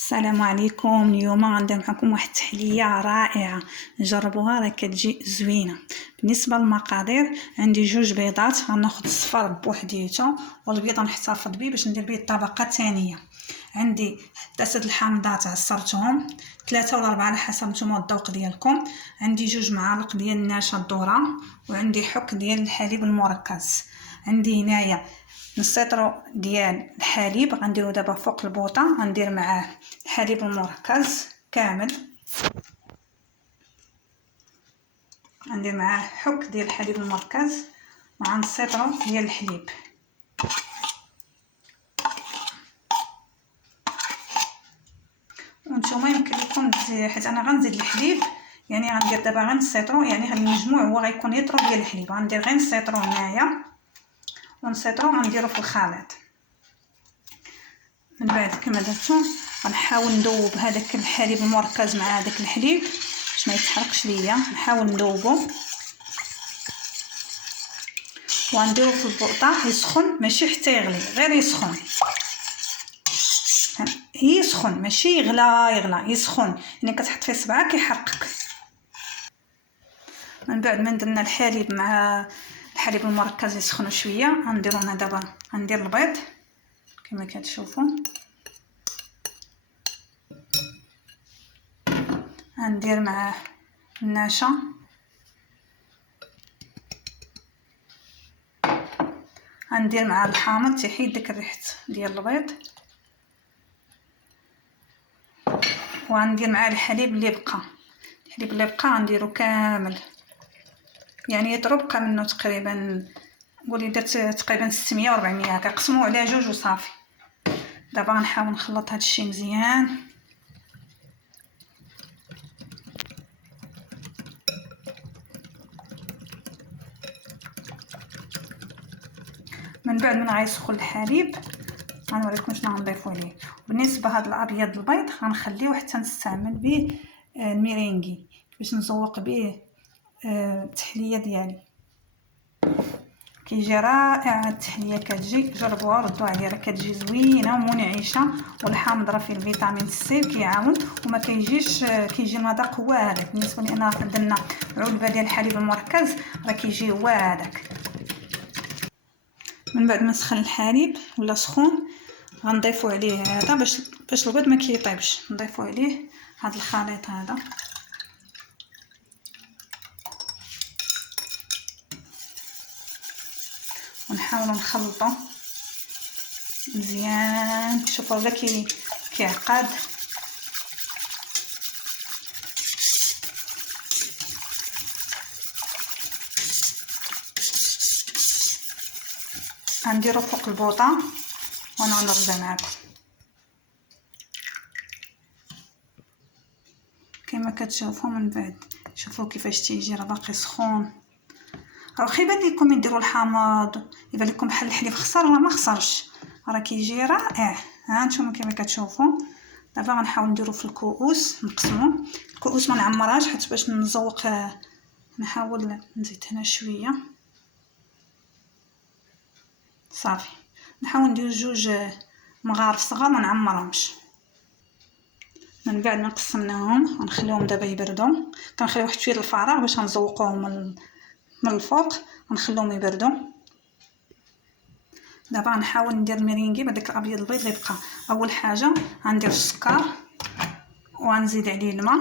السلام عليكم. اليوم غندير معكم واحد التحليه رائعه، نجربوها راه كتجي زوينه. بالنسبه للمقادير عندي 2 بيضات، غناخذ الصفر بوحديته والبيضه نحتفظ به باش ندير به الطبقه الثانيه. عندي 3 الحامضات عصرتهم، 3 ولا 4 على حسب نتوما الذوق ديالكم. عندي 2 معالق ديال النشا الذره، وعندي حك ديال الحليب المركز. عندي هنايا نص لتر ديال الحليب غنديرو دابا فوق البوطه، غندير معاه الحليب المركز كامل، غندير معاه حك ديال الحليب المركز مع نص لتر ديال الحليب. وانتم يمكن لكم حيت انا غنزيد الحليب، يعني غندير دابا غير نص لتر، يعني المجموع هو غيكون لتر ديال الحليب. غندير غير نص لتر هنايا ونص لتر غنديرو في الخليط. من بعد كما درتو غنحاول نذوب هذاك الحليب المركز مع هذاك الحليب باش ما يتحرقش ليا. نحاول نذوبو وغنديرو في البوطه يسخن، ماشي حتى يغلي، غير يسخن، يسخن ماشي يغلى يسخن، يعني كتحط فيه صبعك يحرقك. من بعد ما درنا الحليب مع الحليب المركز يسخنوا شويه، غنديرو هنا دابا غندير البيض كما كتشوفوا، غندير معاه النشا، غندير معاه الحامض تيحيد ديك الريحه ديال البيض، وغندير معاه الحليب اللي بقى. الحليب اللي بقى غنديرو كامل، يعني يضرب بقى منه تقريبا، قولي درت تقريبا 600 400، كنقسموه على 2 وصافي. دابا غنحاول نخلط هادشي مزيان. من بعد من غيسخن الحليب غنوريكم شنو غنضيفو عليه. بالنسبه هاد الابيض البيض غنخليوه حتى نستعمل به الميرينغي باش نزوق به التحليه ديالي. كيجي رائع هاد التحليه، كتجي جربوها ردوا عليها، راه كتجي زوينه ومنعشه، والحامض راه فيه الفيتامين سي كيعاون وما كيجيش كيجي المذاق هو هذاك. بالنسبه لنا درنا علبه ديال الحليب المركز راه كيجي هو هذاك. من بعد ما سخن الحليب ولا سخون غنضيفو عليه هذا باش البيض ما كيطيبش، نضيفو عليه هذا الخليط هذا ونحاولوا نخلطو مزيان. شوفوا بلا كيعقد. غنديرو فوق البوطه وانا نرجع معكم. كما كتشوفوا من بعد شوفوا كيفاش تيجي، راه باقي سخون. راه يبان لكم يديروا الحامض يبان لكم بحال الحليب خسر، راه ما خسرش، راه كيجي رائع. ها نتوما كما كتشوفوا. دابا غنحاول نديرو في الكؤوس، نقسمو الكؤوس ما نعمرهاش حيت باش نزوق. نحاول نزيد هنا شويه صافي. نحاول ندير 2 مغارف صغار ما نعمرهمش. من بعد ما قسمناهم غنخليهم دابا يبردوا، كنخلي واحد شويه الفراغ باش نزوقوهم من الفوق، غنخليهم يبردوا. دابا غنحاول ندير الميرينغي بداك الابيض البيض اللي بقى. اول حاجه غندير السكر وغنزيد عليه الماء،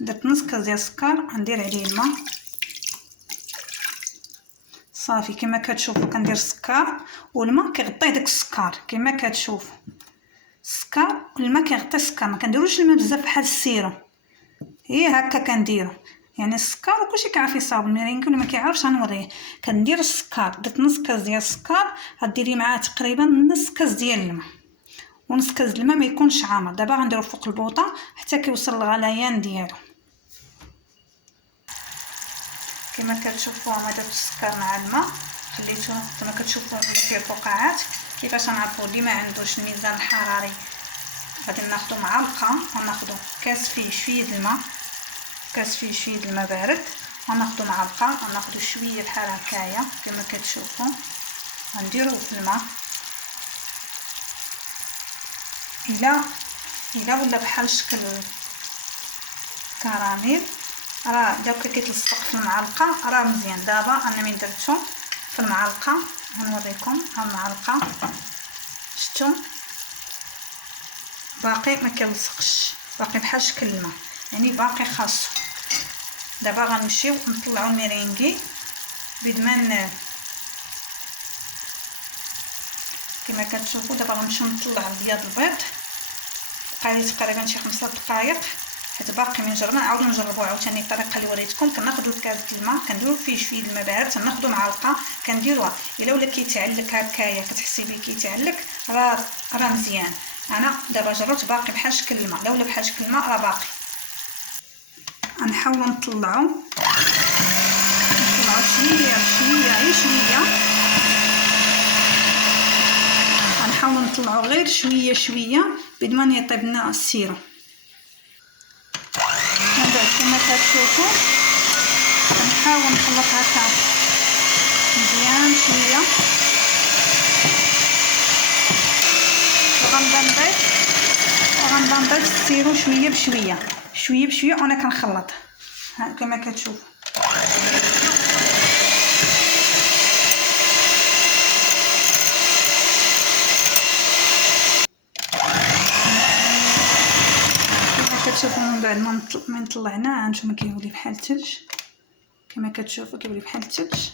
درت نص كاس ديال السكر غندير عليه الماء صافي. كما كتشوفوا كندير السكر والماء كيغطي داك السكر، كما كتشوفوا السكر والماء كيغطي السكر، ما كنديروش الماء بزاف بحال السيرو، هي هكا كنديرو. يعني السكر وكلشي كيعرف يصاوب الميرينغي، اللي ما كيعرفش غنوريه. كندير السكر، درت نص كاس ديال السكر، غديري معاه تقريبا نص كاس ديال الماء، ونص كاس الماء ما يكونش عامر. دابا غنديرو فوق البوطه حتى كيوصل الغليان ديالو. كما كتشوفوا انا درت السكر مع الماء خليته كما كتشوفوا فيه الفقاعات. كيفاش نعرفوا اللي ما عندوش الميزان الحراري؟ غادي ناخذوا معلقه وناخذوا كاس فيه شويه الماء، كاس فيه شويه الماء بارد، وناخذوا معلقه وناخذوا شويه بحال هكايا كما كتشوفوا، غنديروه في الماء الا ولا بحال شكل كراميل راه داك كيتلصق في المعلقه راه مزيان. دابا انا من درتو في المعلقه غنوريكم ها المعلقه شفتوا باقي ما كيلصقش، باقي بحال شكل الماء يعني باقي خاصو. دابا غنمشيو نطلعو الميرينغي بدمان كما كتشوفوا. دابا غنمشيو نطلع البياض البيض، بقى لي تقريبا شي 5 دقائق حيت باقي ما نجربو. نعاودو نجربو عاوتاني الطريقه اللي وريتكم. كناخذوا كاس الماء كنديروا فيه شويه الماء بارد، تناخذوا معلقه كنديروها. الا ولا كيتعلق هكايا كتحسي به كيتعلق راه مزيان. انا دابا جربت باقي بحال شكل الماء، لا ولا بحال شكل الماء راه باقي. غنحاولوا نطلعوا شويه بشويه غير شويه، غنحاولوا نطلعوا غير شويه شويه بد ما يطيب لنا السيرو. من بعد كما كتشوفوا كنحاول نخلط هكا مزيان شويه، وغنبدا نضيف السيرو شويه بشويه شويه بشويه وانا كنخلط كما كتشوفوا. كتشوفوا من بعد ما طلعناه هانتوما كيولي بحال الثلج كما كتشوفوا، كيولي بحال الثلج.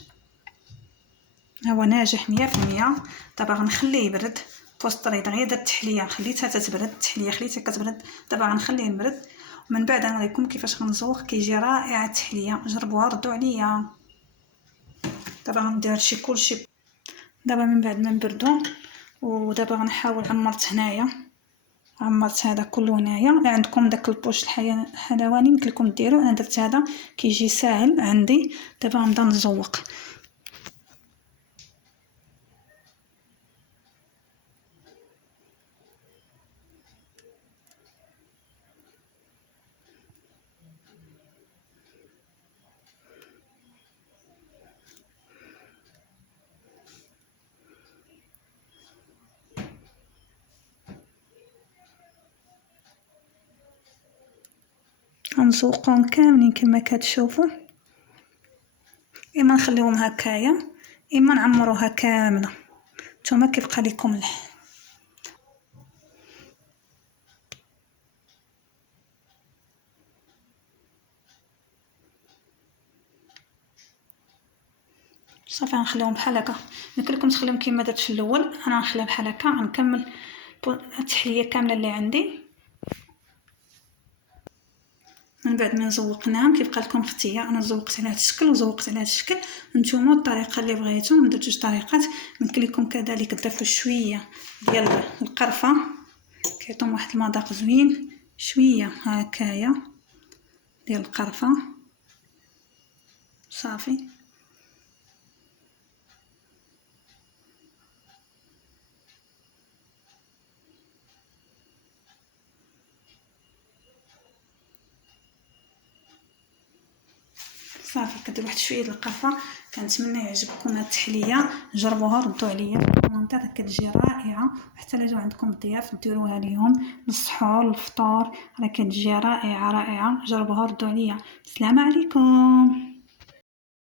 هو ناجح 100%. دابا غنخليه يبرد بوسطريط، غير درت التحليه خليتها تتبرد، التحليه خليتها كتبرد. دابا غنخليه يبرد ومن بعد غنوريكم كيفاش غنزوق. كيجي رائع التحليه، جربوها ردوا عليا. دابا غندير هادشي كلشي دابا من بعد ما نبردو. ودابا غنحاول عمرت هذا كله هنايا. لا عندكم داك البوش الحلواني قلت لكم ديروا، انا درت هذا كيجي ساهل عندي. دابا غنبدا نزوق. غنزوقهم كاملين كما كتشوفوا، اما نخليهم هكايا اما نعمروها كامله. نتوما كيبقى لكم الحال. صافي غنخليهم بحال هكا. قلت لكم تخليهم كما درت في الاول، انا غنخليها بحال هكا. غنكمل التحليه كامله اللي عندي. من بعد ما زوقناهم كيبقى لكم اختيار. انا زوقت على هذا الشكل وزوقت على هذا الشكل، نتوما الطريقه اللي بغيتو. من درت جوج طريقات. قلت لكم كذلك تضيفوا شويه ديال القرفه كيعطيهم واحد المذاق زوين، شويه هكايا ديال القرفه صافي. صافي كدير واحد شويه ديال القرفه. كنتمنى يعجبكم هاد التحليه، جربوها ردوا عليا في الكومونتير، كتجي رائعه. حتى الا جاو عندكم ضياف ديروها ليهم للسحور الفطور، راه كتجي رائعه رائعه. جربوها ردوا عليا. السلام عليكم.